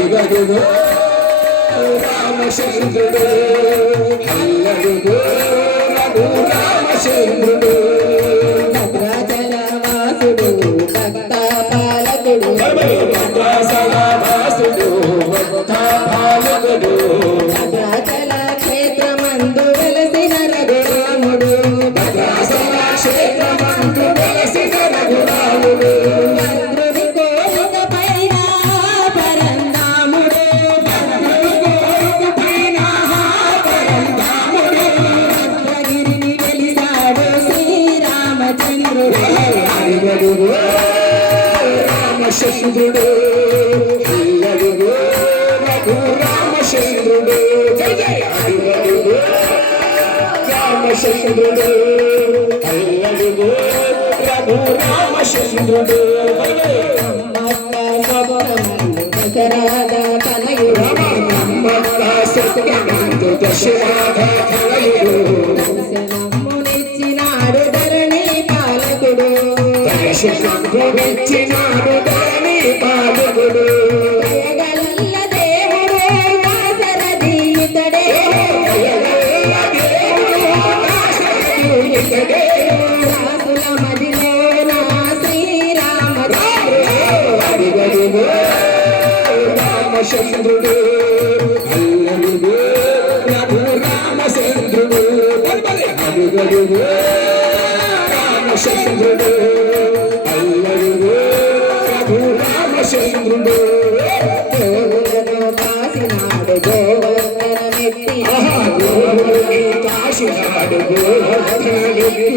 అడిగడుగో రామచంద్రుడు అల్లడుగో రఘు రామచంద్రుడు భద్రాచల వాసుడు భక్త పాలకుడు రామచంద్రుడు రఘు అడిగడుగో అల్లడుగో రఘు తనయుడు ధరణి రామచంద్రుడు అల్లడుగు ప్రభు రామచంద్రుడు అడుగడుగు రామచంద్రుడు అల్లడుగు ప్రభు రామచంద్రుడు. గోవులను కాసినాడు గోవర్ధనమెత్తి గోవుని కాశినాడు గోవర్ధనెత్తినాడు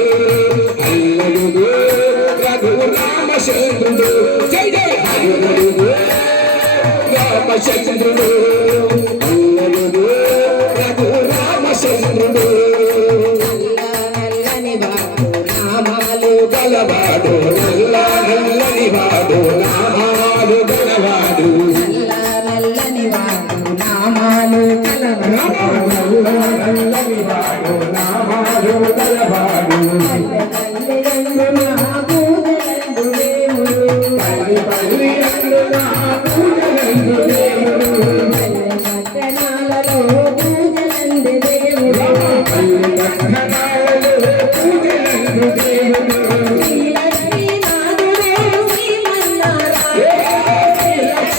రామచంద్రుడు అల్లడుగు రఘు రామచంద్రుడు. నల్ల నల్లని వాడు నామాలు గలవాడు నల్ల నల్లని వాడు నామాలు గలవాడు. నల్ల నల్లని వాడు నామాలు కలవాడు నల్లని వాడు నామాలు గలవాడు. పల్లి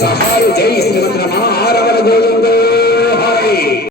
సహారు జై శ్రీమంత్రమా ఆరవల గోవిందో